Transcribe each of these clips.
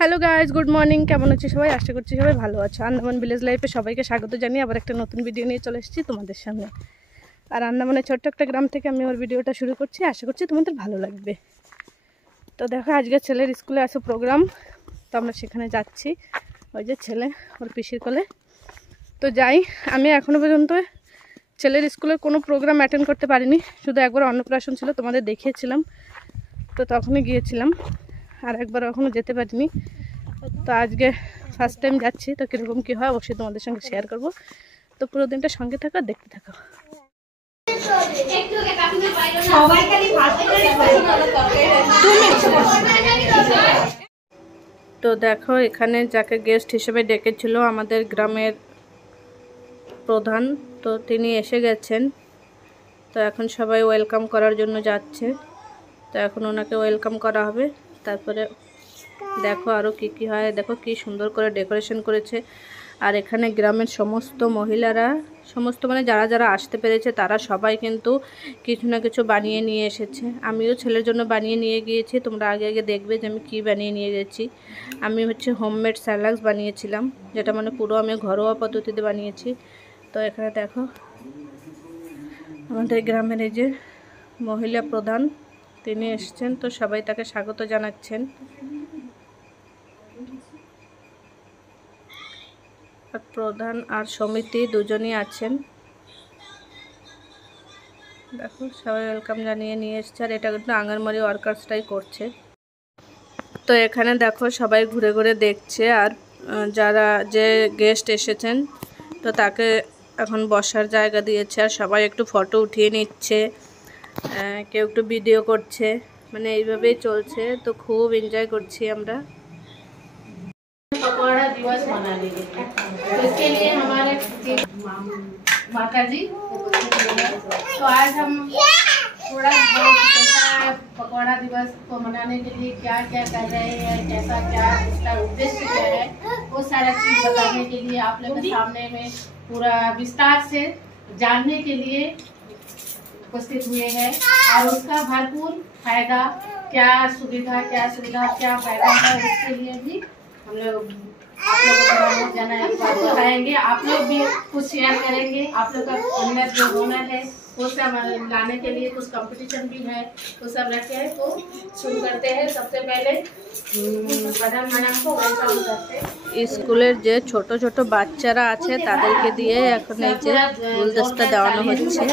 Hello guys, good morning. কেমন আছো সবাই? আশা করছি সবাই ভালো আছো। আন্দামান ভিলেজ লাইফে সবাইকে স্বাগত জানিয়ে আবার একটা নতুন ভিডিও নিয়ে চলে এসেছি তোমাদের সামনে। আর আন্দামানের ছোট্ট একটা গ্রাম থেকে আমি ওর ভিডিওটা শুরু করছি। আশা করছি তোমাদের ভালো লাগবে। তো দেখো, আজকে ছেলের স্কুলে আছে প্রোগ্রাম, তো আমরা সেখানে যাচ্ছি। ওই যে ছেলে ওর পিসির কোলে। তো যাই, আমি এখনও পর্যন্ত ছেলের স্কুলের কোনো প্রোগ্রাম অ্যাটেন্ড করতে পারিনি। শুধু একবার অন্নপ্রাশন ছিল, তোমাদের দেখিয়েছিলাম, তো তখনই গিয়েছিলাম। আর একবার এখনও যেতে পারিনি। তো আজকে ফার্স্ট টাইম যাচ্ছি, তো কীরকম কী হয় অবশ্যই তোমাদের সঙ্গে শেয়ার করব। তো পুরো দিনটা সঙ্গে থাকো, দেখতে থাকো। তো দেখো, এখানে যাকে গেস্ট হিসেবে ডেকেছিল আমাদের গ্রামের প্রধান, তো তিনি এসে গেছেন। তো এখন সবাই ওয়েলকাম করার জন্য যাচ্ছে। তো এখন ওনাকে ওয়েলকাম করা হবে। তারপরে দেখো আরও কি কি হয়। দেখো কি সুন্দর করে ডেকোরেশন করেছে। আর এখানে গ্রামের সমস্ত মহিলারা, সমস্ত মানে যারা যারা আসতে পেরেছে তারা সবাই কিন্তু কিছু না কিছু বানিয়ে নিয়ে এসেছে। আমিও ছেলের জন্য বানিয়ে নিয়ে গিয়েছি। তোমরা আগে আগে দেখবে যে আমি কি বানিয়ে নিয়ে গেছি। আমি হোমমেড স্যালাক্স বানিয়েছিলাম, যেটা মানে পুরো আমি ঘরোয়া পদ্ধতিতে বানিয়েছি। তো এখানে দেখো আমাদের গ্রামের এই যে মহিলা প্রধান, তিনি এসেছেন। তো সবাই তাকে স্বাগত জানাচ্ছেন। প্রধান আর সমিতি দুজনই আছেন। দেখো সবাই ওয়েলকাম জানিয়ে নিয়ে এসছে। আর এটা কিন্তু আঙ্গনওয়াড়ি ওয়ার্কার্সটাই করছে। তো এখানে দেখো সবাই ঘুরে ঘুরে দেখছে। আর যারা যে গেস্ট এসেছেন তো তাকে এখন বসার জায়গা দিয়েছে। আর সবাই একটু ফটো উঠিয়ে নিচ্ছে, কেউ একটু ভিডিও করছে, মানে এইভাবেই চলছে। তো খুব এনজয় করছি আমরা। पकौड़ा दिवस मनाने के लिए, तो इसके लिए हमारे माता जी, तो आज हम थोड़ा कैसा पकौड़ा दिवस को मनाने के लिए क्या क्या कर रहे हैं, कैसा क्या इसका उद्देश्य क्या है, वो सारा चीज बताने के लिए आप लोगों के सामने में पूरा विस्तार से जानने के लिए उपस्थित हुए हैं। और उसका भरपूर फायदा, क्या सुविधा क्या फायदा है, उसके लिए भी हम लोग आप लोगों को बताएंगे। आप लोग भी कुछ शेयर करेंगे। आप लोग का अंदर जो हुनर है वो सब लाने के लिए कुछ कंपटीशन भी है, तो सब रखे हैं। तो शुरू करते हैं। सबसे पहले प्रधान मैडम को वेलकम करते हैं। স্কুলের যে ছোট ছোট বাচ্চারা আছে তাদেরকে দিয়ে এখন এই যে গুলদস্তা দেওয়ানো হচ্ছে।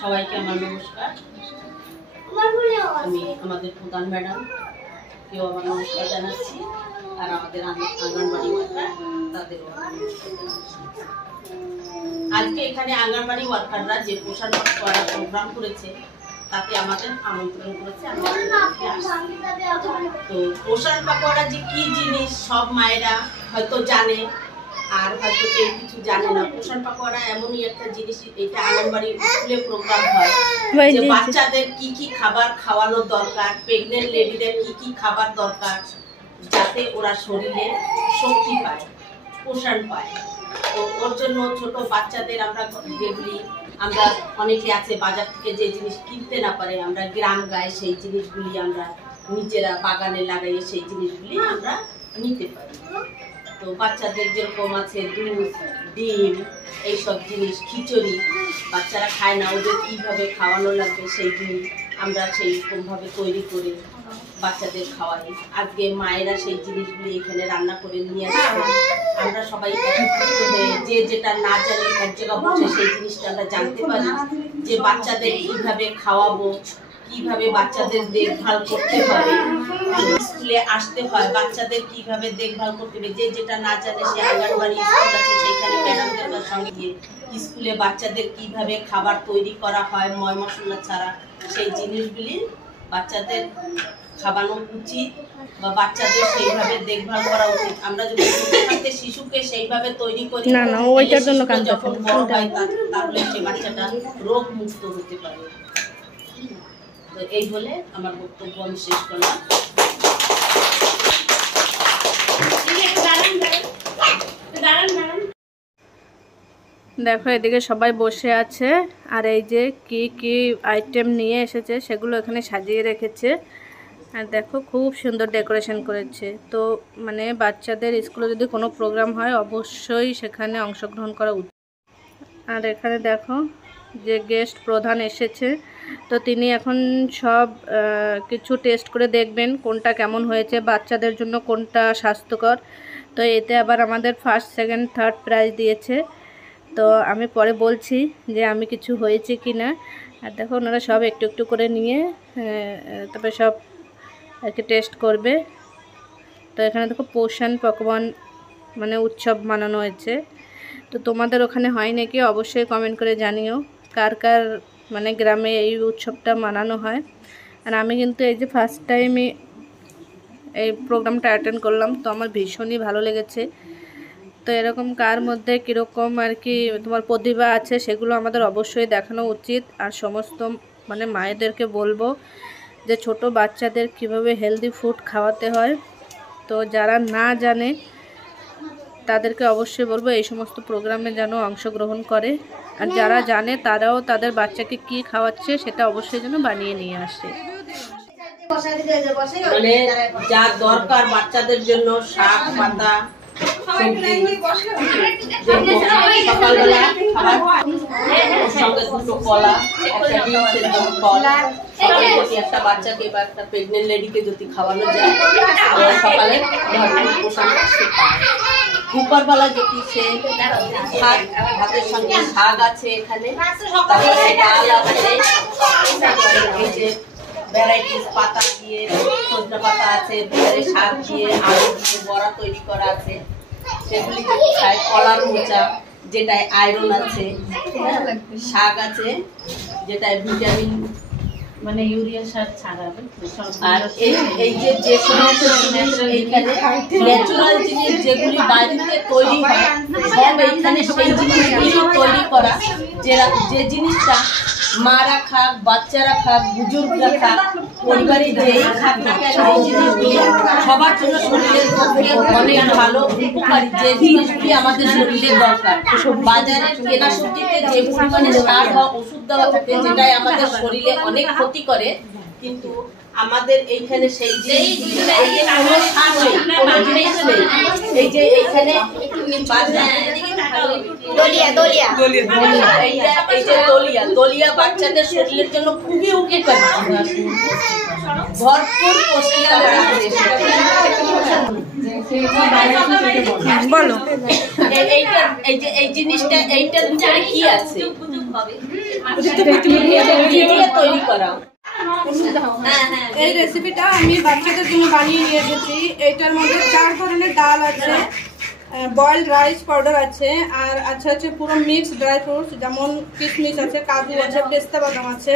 সবাইকে আমার নমস্কার। আমি আমাদের প্রধান ম্যাডাম কেউ আমার নমস্কার জানাচ্ছি। আর আমাদের আঙ্গনবাড়ি ওয়ার্কার তাদেরও আজকে এখানে আঙ্গনবাড়ি ওয়ার্কাররা যে পোষণ পড়া প্রোগ্রাম করেছে তাতে আমাদের আমন্ত্রণ করেছে। তো পোষণ পাকোড়া যে কি জিনিস সব মায়েরা হয়তো জানে, আর হয়তো কেউ কিছু জানে না। পোষণ পাকোড়া এমনই একটা জিনিস, এটা আঙ্গনবাড়ি স্কুলে প্রোগ্রাম হয় যে বাচ্চাদের কি কি খাবার খাওয়ানো দরকার, প্রেগনেন্ট লেডিদের কি কি খাবার দরকার, যাতে ওরা শরীরে শক্তি পায়, পোষণ পায়। তো ওর জন্য ছোট বাচ্চাদের আমরা যেগুলি আমরা অনেকে আছে বাজার থেকে যে জিনিস কিনতে না পারে, আমরা গ্রাম গায়ে সেই জিনিসগুলি আমরা নিজেরা বাগানে লাগাইয়ে সেই জিনিসগুলি আমরা নিতে পারি। তো বাচ্চাদের যেরকম আছে দুধ, ডিম, এইসব জিনিস, খিচুড়ি বাচ্চারা খায় না, ওদের কীভাবে খাওয়ানো লাগবে সেইগুলি আমরা সেইরকমভাবে তৈরি করে বাচ্চাদের খাওয়াই। আজকে মায়েরা সেই জিনিসগুলি এখানে রান্না করে নিয়ে আসবে। আমরা সবাই একত্রিত হয়ে যে যেটা না জানি এক জায়গা বসে সেই জিনিসটা আমরা জানতে পারি, যে বাচ্চাদের কিভাবে খাওয়াবো, কিভাবে বাচ্চাদের দেখভাল করতে হবে, স্কুলে আসতে হয় বাচ্চাদের কিভাবে দেখভাল করতে হবে। যে যেটা না জানে সে আঙ্গনবাড়ি স্কুল আছে সেখানে ম্যাডামদের সঙ্গে গিয়ে স্কুলে বাচ্চাদের কিভাবে খাবার তৈরি করা হয় ময় মশলা ছাড়া, সেই জিনিসগুলি বাচ্চাদের খাওয়ানো উচিত বা বাচ্চাদের সেইভাবে দেখভাল করা উচিত। আমরা যদি ছোটখাটো শিশুকে সেইভাবে তৈরি করি না না ওইটার জন্য কাজ যখন বড় হয় তাহলে সেই বাচ্চাটা রোগ মুক্ত হতে পারে। তো এই বলে আমার বক্তব্য আমি শেষ করলাম। দেখো এদিকে সবাই বসে আছে আর এই যে কি কি আইটেম নিয়ে এসেছে সেগুলো এখানে সাজিয়ে রেখেছে। আর দেখো খুব সুন্দর ডেকোরেশন করেছে। তো মানে বাচ্চাদের স্কুলে যদি কোনো প্রোগ্রাম হয় অবশ্যই সেখানে অংশগ্রহণ করা উচিত। আর এখানে দেখো যে গেস্ট প্রধান এসেছে, তো তিনি এখন সব কিছু টেস্ট করে দেখবেন কোনটা কেমন হয়েছে, বাচ্চাদের জন্য কোনটা স্বাস্থ্যকর। তো এতে আবার আমাদের ফার্স্ট সেকেন্ড থার্ড প্রাইজ দিয়েছে। তো আমি পরে বলছি যে আমি কিছু হয়েছে কি না। আর দেখো ওনারা সব একটু একটু করে নিয়ে তারপরে সব আর কি টেস্ট করবে। তো এখানে দেখো পোষণ পকবান মানে উৎসব মানানো হয়েছে। তো তোমাদের ওখানে হয় নাকি অবশ্যই কমেন্ট করে জানিও কার কার মানে গ্রামে এই উৎসবটা মানানো হয়। আর আমি কিন্তু এই যে ফার্স্ট টাইমই এই প্রোগ্রামটা অ্যাটেন্ড করলাম, তো আমার ভীষণই ভালো লেগেছে। তো এরকম কার মধ্যে কীরকম আর কি তোমার প্রতিভা আছে সেগুলো আমাদের অবশ্যই দেখানো উচিত। আর সমস্ত মানে মায়েদেরকে বলবো যে ছোট বাচ্চাদের কিভাবে হেলদি ফুড খাওয়াতে হয়। তো যারা না জানে তাদেরকে অবশ্যই বলবো এই সমস্ত প্রোগ্রামে যেন অংশগ্রহণ করে। আর যারা জানে তারাও তাদের বাচ্চাকে কি খাওয়াচ্ছে সেটা অবশ্যই যেন বানিয়ে নিয়ে আসে। মানে যা দরকার বাচ্চাদের জন্য শাক পাতা সকালবেলা খাবার সঙ্গে দুটো কলা, একটা ডিম সেদ্ধ ফল যদি একটা বাচ্চাকে বা একটা প্রেগনেন্ট লেডিকে যদি খাওয়ানো যায় সকালে দুপুরবেলা যদি সে ভাতের সঙ্গে শাক আছে এখানে, তারপরে ডাল আছে, এই যে ভ্যারাইটিস পাতা দিয়ে সজনা পাতা আছে, শাক দিয়ে আলু দিয়ে বড়া তৈরি করা আছে, সেগুলি যদি খায়, কলার মোচা যেটায় আয়রন আছে, শাক আছে যেটায় ভিটামিন মানে ইউরিয়া সার ছাড়াবে। আর এই যে যে সমস্ত জিনিস এইখানে ন্যাচারাল জিনিস যেগুলি বাড়িতে তৈরি হয় সব এইখানে সেই জিনিসগুলি তৈরি করা, যে জিনিসটা মারা খাক, বাচ্চারা খাক, বুজুর্গরা খাক, পরিবারে যেই খাক না কেন এই জিনিসগুলি সবার জন্য শরীরের পক্ষে অনেক ভালো উপকারী, যে জিনিসগুলি আমাদের শরীরের দরকার। বাজারের কেনা সবজিতে যে পরিমাণে সার বা ওষুধ দেওয়া থাকে যেটাই আমাদের শরীরে অনেক ক্ষতি করে, কিন্তু আমাদের এইখানে সেই কোনো সার নেই, কোনো জিনিস নেই। এই যে এইখানে দলিয়া বাচ্চাদের শরীরের জন্য খুবই উপকারী, ভরপুর পুষ্টি বলো এই জিনিসটা এইটার ভিতরে কি আছে তৈরি করা। এই রেসিপিটা আমি বাচ্চাদের জন্য বানিয়ে নিয়ে এসেছি। এইটার মধ্যে 4 ধরনের ডাল আছে, বয়েলড রাইস পাউডার আছে, আর আছে পুরো মিক্সড ড্রাই ফ্রুটস, যেমন কিশমিশ আছে, কাজু আছে, পেস্তা বাদাম আছে।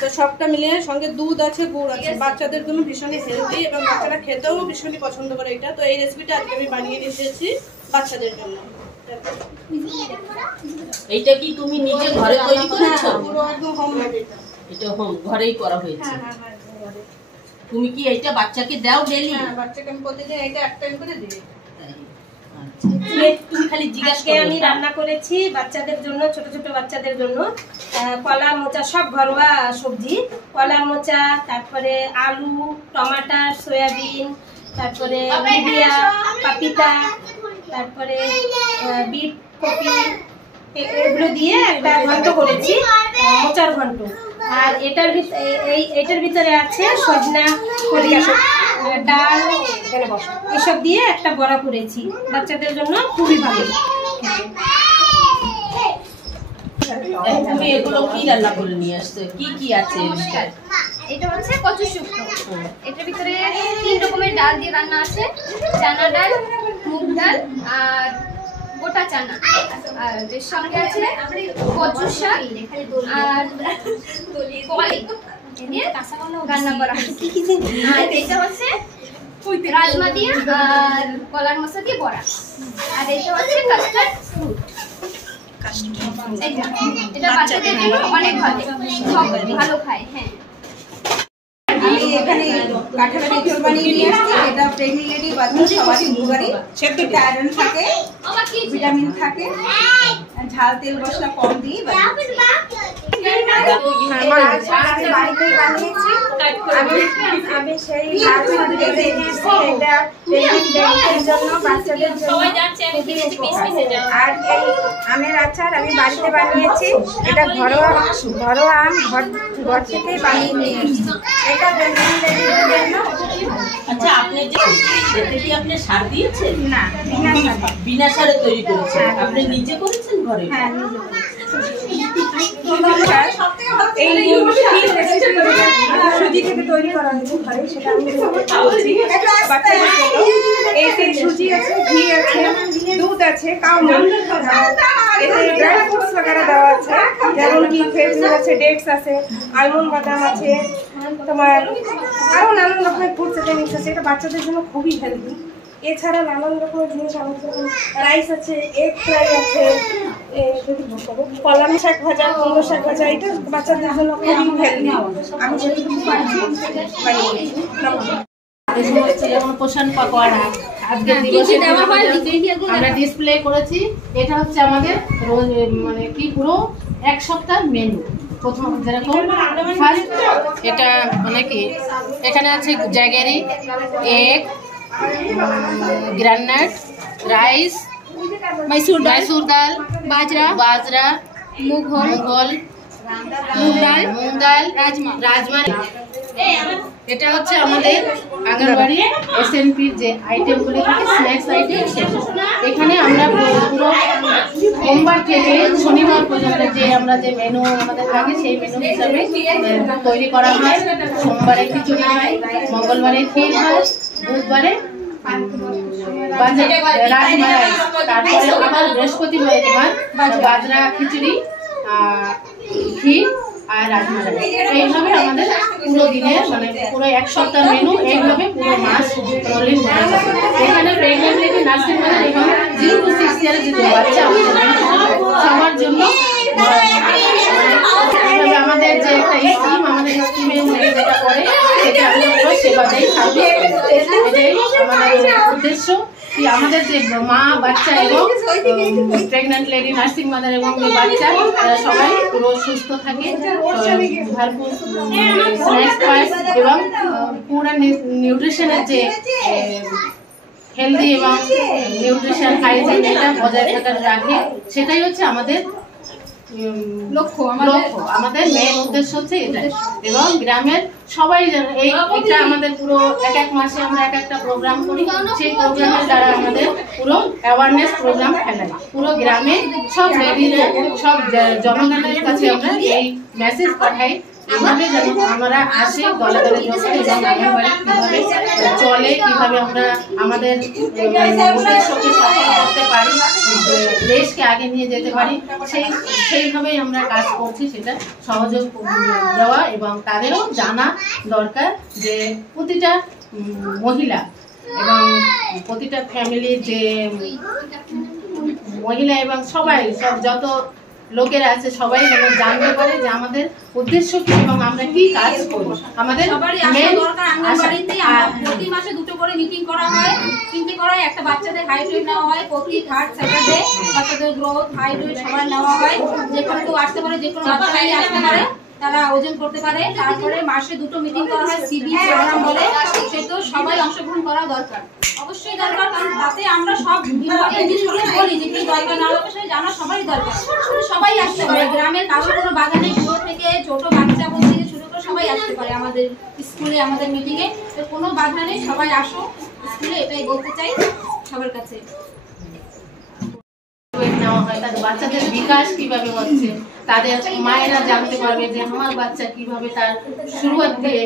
তো সবটা মিলিয়ে সঙ্গে দুধ আছে, গুড় আছে। বাচ্চাদের জন্য ভীষণই হেলদি এবং বাচ্চারা খেতেও ভীষণই পছন্দ করে এটা। তো এই রেসিপিটা আজকে আমি বানিয়ে নিয়ে এসেছি বাচ্চাদের জন্য। এইটা কি তুমি নিজে ঘরে তৈরি করেছো? পুরো একদম হোমমেড। এটা ঘরেই করা হয়েছে। তুমি কি এইটা বাচ্চাকে দাও ডেইলি? হ্যাঁ, বাচ্চাকে আমি প্রতিদিন এটা এক টাইম করে দিই। তুমি খালি জিজ্ঞাসা আজকে আমি রান্না করেছি বাচ্চাদের জন্য, ছোট ছোট বাচ্চাদের জন্য কলা মোচা, সব ঘরোয়া সবজি, কলা মোচা, তারপরে আলু, টমাটার, সয়াবিন, তারপরে লুবিয়া, পাপিতা, তারপরে বিট কপি, এগুলো দিয়ে একটা ঘন্ট করেছি, মোচার ঘন্ট। আর এটার ভিতরে আছে সজনা, কলিয়া, ডাল, এসব দিয়ে একটা বড়া করেছি। বাচ্চাদের জন্য খুবই ভালো। তুমি এগুলো কি রান্না করে নিয়ে আসছো? কি কি আছে? এটা হচ্ছে কচু শুক্তো। এটার ভিতরে 3 রকমের ডাল দিয়ে রান্না আছে, চানা ডাল, মুগ ডাল আর গোটা চানা। আর এর সঙ্গে আছে কচু শাক আর এ দিয়ে রান্না করা হয়। আর এটা হচ্ছে রাজমা দিয়ে আর কলার মশলা দিয়ে বড়া। আর এটা হচ্ছে কাস্টার্ড ফ্রুট। এটা বাচ্চাদের জন্য অনেক ভালো, সব ভালো খায়। হ্যাঁ, আমি এখানে কাঁঠালের এঁচড় বানিয়ে নিয়ে আসছি। এটা প্রেগনেন্ট লেডি বাচ্চা সবারই উপকারী। সেটা আয়রন থাকে, ভিটামিন থাকে, ঝাল তেল মশলা কম দিয়ে বানিয়েছি। আমি বাড়িতেই বানিয়েছি। আমি সেই এটা প্রেগনেন্ট জন্য বাচ্চাদের জন্য আর এই আমের আচার আমি বাড়িতে বানিয়েছি। এটা ঘরোয়া আম ঘর থেকেই বানিয়ে নিয়ে এসেছি। এটা প্রেগনেন্ট লেডিদের জন্য। আচ্ছা, আপনি যে এতে কি আপনি সার দিয়েছেন? না, বিনা সারে তৈরি করেছেন? আপনি নিজে করেছেন ঘরে? হ্যাঁ, এই সুজি থেকে তৈরি করা হয়েছে ঘরে, সেটা আমি বাচ্চাদের জন্য। এতে সুজি আছে, ঘি আছে, দুধ আছে, কাউমন, এতে ড্রাই ফ্রুটস वगैरह দেওয়া আছে, যেমন কি খেজুর আছে, ডেটস আছে, আলমন্ড বাদাম আছে, তোমার আরো নানান রকমের ফ্রুটস এতে মিক্স আছে। এটা বাচ্চাদের জন্য খুবই হেলদি। এছাড়া নানান রকমের জিনিস আমাদের যেমন রাইস আছে, এগ ফ্রাই আছে, কলমি শাক ভাজা, কুমড়ো শাক ভাজা, এটা বাচ্চাদের জন্য খুবই হেলদি। আমি যেটুকু পারছি বানিয়েছি। যেমন পোষণ পাকোড়া আজকের দিবসে আমরা ডিসপ্লে করেছি। এটা হচ্ছে আমাদের রোজ মানে কি পুরো এক সপ্তাহ মেনু। প্রথম যেরকম ফার্স্ট এটা মানে কি এখানে আছে জ্যাগেরি, এগ, গ্রানাট, রাইস, मैसूर दाल, बाजरा, मूंग दाल, राजमा। এটা হচ্ছে আমাদের আঙ্গনবাড়ি এসএনপির যে আইটেমগুলি থাকে, স্ন্যাক্স আইটেম। এখানে আমরা পুরো সোমবার থেকে শনিবার পর্যন্ত যে আমরা যে মেনু আমাদের থাকে সেই মেনু হিসাবে তৈরি করা হয়। সোমবারে খিচুড়ি হয়, মঙ্গলবারে ক্ষীর হয়, বুধবারে রাজমা রাইস, তারপরে আবার বৃহস্পতিবার বাজরা খিচুড়ি, ক্ষীর আর রাজমা রাইস। এইভাবে আমাদের পুরো দিনের মানে পুরো এক সপ্তাহ মেনু এইভাবে পুরো মাস রোলিং হয়ে যাবে। এখানে প্রেগনেন্ট লেডি, নার্সিং মাদার এবং 0 to 6 ইয়ারের যে বাচ্চা সবার জন্য আমাদের যে একটা স্কিম, আমাদের স্কিমের মধ্যে যেটা করে সেটা আমরা পুরো সেবাতেই থাকবে। এটাই আমাদের উদ্দেশ্য কি আমাদের যে মা, বাচ্চা এবং প্রেগনেন্ট লেডি, নার্সিং মাদার এবং বাচ্চা সবাই পুরো সুস্থ থাকে, ভরপুর স্ন্যাক্স পায় এবং পুরো নিউট্রিশনের যে হেলদি এবং নিউট্রিশন হাইজিন এটা বজায় থাকার রাখে। সেটাই হচ্ছে আমাদের লক্ষ্য, আমাদের মেন উদ্দেশ্য হচ্ছে এটাই। এবং গ্রামের সবাই এটা আমাদের পুরো এক মাসে আমরা একটা প্রোগ্রাম করি। সেই প্রোগ্রামের দ্বারা আমাদের পুরো অ্যাওয়ারনেস প্রোগ্রাম ফেলাই পুরো গ্রামে। সব লেডিরা, সব জনগণের কাছে আমরা এই মেসেজ পাঠাই এভাবে যেন আমরা আসে দলে দলে জমে এবং আঙ্গনবাড়ি কিভাবে চলে, কিভাবে আমরা আমাদের উদ্দেশ্যকে সফল করতে পারি, দেশকে আগে নিয়ে যেতে পারি, সেইভাবেই আমরা কাজ করছি। সেটা সহযোগ দেওয়া এবং তাদেরও জানা দরকার যে প্রতিটা মহিলা এবং প্রতিটা ফ্যামিলির যে মহিলা এবং সবাই সব যত লোকেরা আছে সবাই যেন জানতে পারে যে আমাদের উদ্দেশ্য কি এবং আমরা কি কাজ করি। আমাদের প্রতি মাসে 2টো করে মিটিং করা হয়, 3টে করা হয়। একটা বাচ্চাদের হাইট ওয়েট নেওয়া হয় প্রতি 3rd স্যাটারডে। বাচ্চাদের গ্রোথ, হাইট ওয়েট সবার নেওয়া হয়। যে কোনো কেউ আসতে পারে, যে কোনো বাচ্চাই আসতে পারে, তারা ওজন করতে পারে। তারপরে মাসে 2টো মিটিং করা হয়, সিবি প্রোগ্রাম বলে। সেটা সবাই অংশগ্রহণ করা দরকার, অবশ্যই দরকার। কারণ তাতে আমরা সব জিনিসগুলো বলি যে কি দরকার না দরকার সেটা জানা সবাই দরকার। সবাই আসতে পারে, গ্রামের কারোর কোনো বাগানে শুরু থেকে ছোট বাচ্চা থেকে শুরু করে সবাই আসতে পারে আমাদের স্কুলে, আমাদের মিটিংয়ে। তো কোনো বাধা নেই, সবাই আসো স্কুলে, এটাই বলতে চাই সবার কাছে। নেওয়া হয় তাদের বাচ্চাদের বিকাশ কিভাবে হচ্ছে, তাদের মায়েরা জানতে পারবে যে আমার বাচ্চা কিভাবে তার শুরুয়াত দিয়ে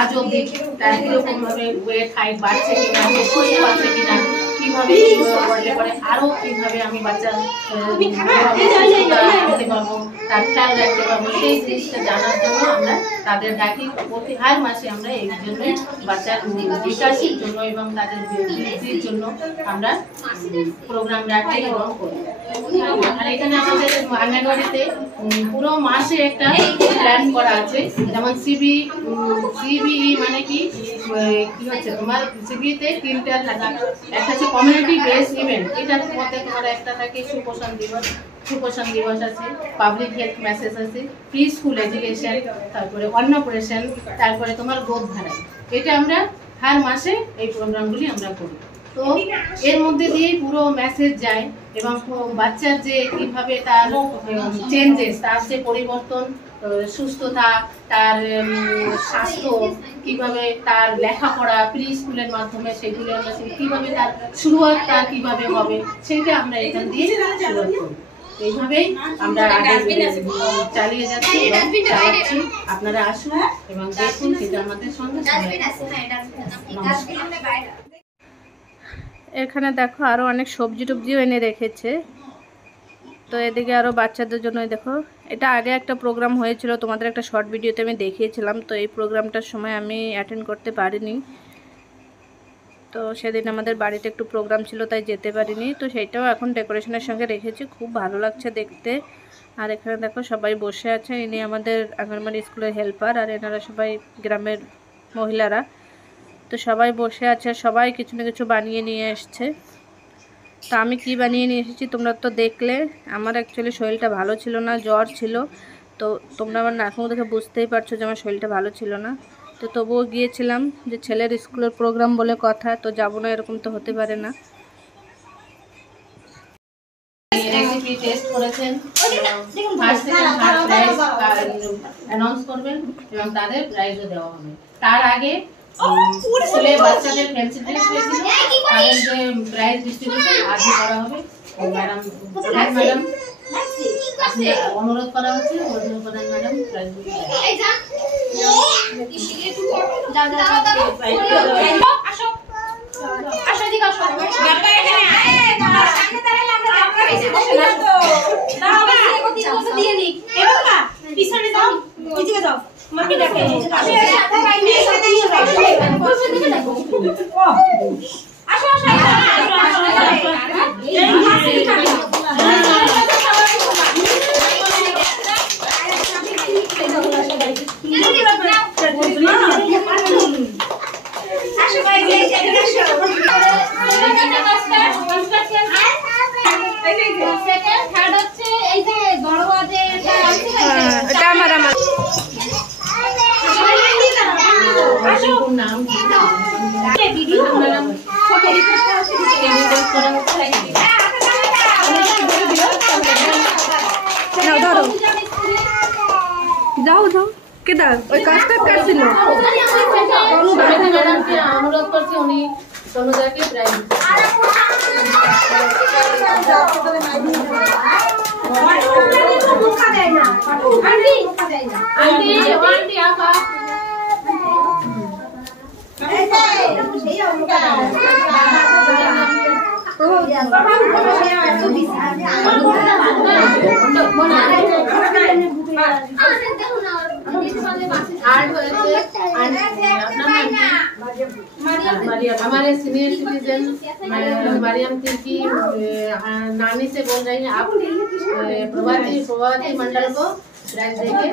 আজ অব্দি তার কিরকম ভাবে ওয়েট হাইট বাড়ছে কিনা, সুস্থ আছে কিনা, কিভাবে করলে পরে আরো কিভাবে আমি বাচ্চা দিতে পারবো, তার খেয়াল রাখতে পারবো, সেই জিনিসটা জানার জন্য আমরা তাদের ডাকি প্রতি হার মাসে আমরা এই জন্য বাচ্চার বিকাশের জন্য এবং তাদের বৃদ্ধির জন্য আমরা প্রোগ্রাম রাখি এবং করি। আর এখানে আমাদের অঙ্গনওয়াড়িতে পুরো মাসে একটা প্ল্যান করা আছে, যেমন সিবিই মানে কি হচ্ছে তোমার সিবিতে 3টা থাকা, একটা হচ্ছে কমিউনিটি বেস ইভেন্ট, এটার মধ্যে তোমার একটা থাকে সুপোষণ দিবস আছে, পাবলিক হেলথ মেসেজ আছে, প্রি স্কুল এডুকেশন, তারপরে অন্নপ্রাশন, তারপরে তোমার গোদ ধারাই। এটা আমরা হার মাসে এই প্রোগ্রামগুলি আমরা করি। তো এর মধ্যে দিয়ে পুরো মেসেজ যায় এবং বাচ্চার যে কিভাবে তার চেঞ্জেস, তার যে পরিবর্তন, সুস্থতা, তার স্বাস্থ্য, কিভাবে তার লেখাপড়া প্রি স্কুলের মাধ্যমে সেগুলো আমরা কিভাবে তার শুরুয়াত তার কিভাবে হবে সেটা আমরা এখান দিয়ে শুরুয়াত করি। এইভাবেই আমরা চালিয়ে যাচ্ছি এবং চালাচ্ছি। আপনারা আসুন এবং দেখুন সেটা আমাদের সঙ্গে। এখানে দেখো আরো অনেক সবজি টবজিও এনে রেখেছে। তো এদিকে আরো বাচ্চাদের জন্য দেখো, এটা আগে একটা প্রোগ্রাম হয়েছিল, তোমাদের একটা শর্ট ভিডিওতে আমি দেখিয়েছিলাম। তো এই প্রোগ্রামটার সময় আমি অ্যাটেন্ড করতে পারিনি, তো সেদিন আমাদের বাড়িতে একটু প্রোগ্রাম ছিল তাই যেতে পারিনি। তো সেইটাও এখন ডেকোরেশনের সঙ্গে রেখেছি, খুব ভালো লাগছে দেখতে। আর এখানে দেখো সবাই বসে আছে, ইনি আমাদের অঙ্গনওয়াড়ি স্কুলের হেল্পার আর এনারা সবাই গ্রামের মহিলারা। তো সবাই বসে আছে, সবাই কিছু না কিছু বানিয়ে নিয়ে এসছে। তো আমি কি বানিয়ে নিয়ে এসেছি তোমরা তো দেখলে। আমার অ্যাকচুয়ালি শরীরটা ভালো ছিল না, জ্বর ছিল। তো তোমরা আমার নাকমুখ দেখে বুঝতেই পারছো যে আমার শরীরটা ভালো ছিল না। তো তবুও গিয়েছিলাম, যে ছেলের স্কুলের প্রোগ্রাম বলে কথা, তো যাবো না এরকম তো হতে পারে না। রেসিপি টেস্ট করেছেন, first second third prize announce করবেন এবং তাদের প্রাইজও দেওয়া হবে। তার আগে স্কুলে বাচ্চাদের ফ্যান্সি ড্রেস হয়েছিল, তাদের যে প্রাইজ ডিস্ট্রিবিউশন আজকে করা হবে। ম্যাডাম আপনি অনুরোধ করা হচ্ছে প্রধান ম্যাডাম প্রাইজ পিছনে যাও, ওইদিকে যাও, মাকে দেখে নাম যাও যাও কেদার ওই কাজটা কাটছিল। ম্যাডামকে অনুরোধ করছি উনি তনুজাকে প্রাইজ हमारे सीनियर सिटीजन मरियम तिर्की नानी से बोल रही हैं, आप प्रभाती मंडल को प्राइज देंगे।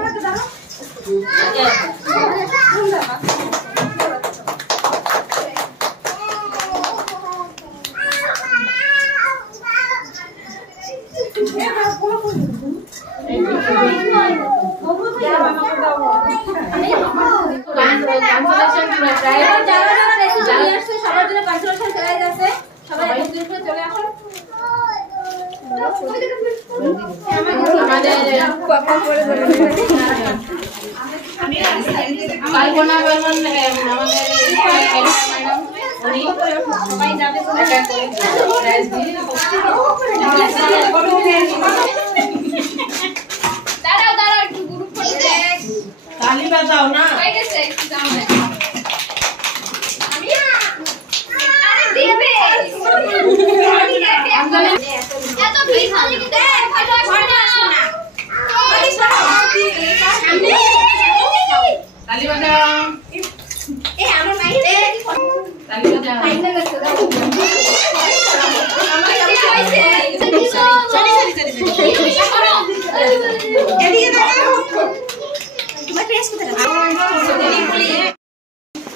कल्पना बर्मन दाঁড়াও একটু গ্রুপ ফটো ताली बजाओ ना। হয়ে গেছে, একটু দাও না। আমি আরে দেবে এত ভিড় হলে কি দেখ ফটো আসবে না।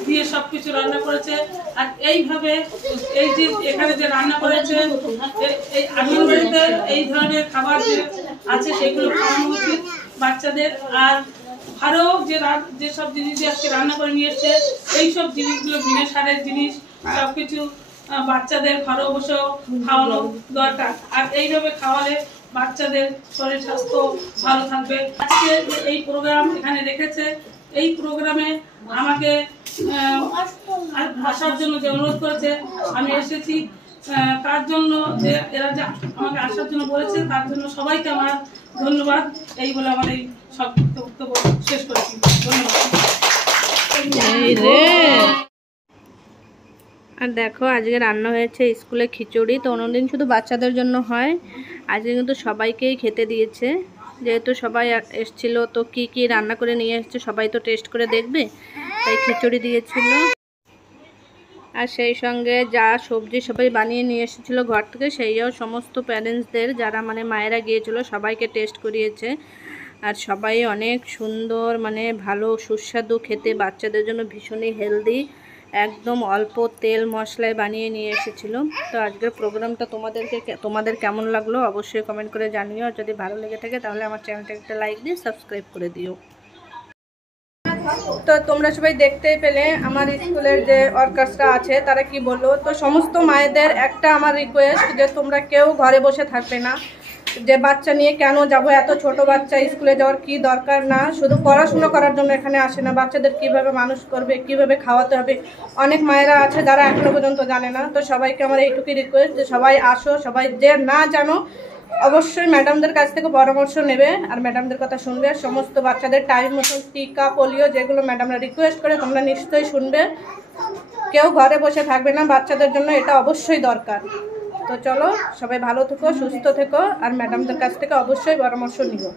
দিয়ে সবকিছু রান্না করেছে। আর এইভাবে এই যে এখানে যে রান্না করেছে, এই আঙ্গনবাড়িতে এই ধরনের খাবার যে আছে সেগুলো খাওয়ানো উচিত বাচ্চাদের। আর আরো যেসব জিনিস আজকে রান্না করে নিয়ে এসছে, এইসব জিনিসগুলো বিনা সারের জিনিস, সবকিছু বাচ্চাদের ঘরে বসেও খাওয়ানো দরকার। আর এইভাবে খাওয়ালে বাচ্চাদের শরীর স্বাস্থ্য ভালো থাকবে। আজকে এই প্রোগ্রাম এখানে রেখেছে, এই প্রোগ্রামে আমাকে আসার জন্য যে অনুরোধ করেছে, আমি এসেছি। তার জন্য যে এরা যে আমাকে আসার জন্য বলেছে, তার জন্য সবাইকে আমার ধন্যবাদ। এই বলে আমার এই সংক্ষিপ্ত বক্তব্য শেষ করেছি। ধন্যবাদ। আর দেখো, আজকে রান্না হয়েছে স্কুলে খিচুড়ি। তো অন্যদিন শুধু বাচ্চাদের জন্য হয়, আজকে কিন্তু সবাইকেই খেতে দিয়েছে। যেহেতু সবাই এসছিল, তো কি কি রান্না করে নিয়ে এসছে সবাই তো টেস্ট করে দেখবে, তাই খিচুড়ি দিয়েছিল। আর সেই সঙ্গে যা সবজি সবাই বানিয়ে নিয়ে এসেছিলো ঘর থেকে, সেইও সমস্ত প্যারেন্টসদের যারা মানে মায়েরা গিয়েছিল সবাইকে টেস্ট করিয়েছে। আর সবাই অনেক সুন্দর, মানে ভালো সুস্বাদু খেতে, বাচ্চাদের জন্য ভীষণই হেলদি, একদম অল্প তেল মশলায় বানিয়ে নিয়ে এসেছিলো। তো আজকের প্রোগ্রামটা তোমাদের কেমন লাগলো অবশ্যই কমেন্ট করে জানিও। আর যদি ভালো লেগে থাকে তাহলে আমার চ্যানেলটাকে একটা লাইক দিয়ে সাবস্ক্রাইব করে দিও। তো তোমরা সবাই দেখতেই পেলে আমার স্কুলের যে ওয়ার্কার্সরা আছে তারা কি বললো। তো সমস্ত মায়েদের একটা আমার রিকোয়েস্ট, যে তোমরা কেউ ঘরে বসে থাকবে না। যে বাচ্চা নিয়ে কেন যাব, এত ছোট বাচ্চা স্কুলে যাওয়ার কি দরকার না। শুধু পড়াশুনো করার জন্য এখানে আসে না, বাচ্চাদের কিভাবে মানুষ করবে, কিভাবে খাওয়াতে হবে, অনেক মায়েরা আছে যারা এখনো পর্যন্ত জানে না। তো সবাইকে আমার এইটুকুই রিকোয়েস্ট যে সবাই আসো, সবাই যে না জানো অবশ্যই ম্যাডামদের কাছ থেকে পরামর্শ নেবে আর ম্যাডামদের কথা শুনবে। সমস্ত বাচ্চাদের টাইম মতন টিকা, পোলিও যেগুলো ম্যাডামরা রিকোয়েস্ট করে তোমরা নিশ্চয়ই শুনবে। কেউ ঘরে বসে থাকবে না, বাচ্চাদের জন্য এটা অবশ্যই দরকার। তো চলো, সবাই ভালো থেকো, সুস্থ থেকো, আর ম্যাডামদের কাছ থেকে অবশ্যই পরামর্শ নিও।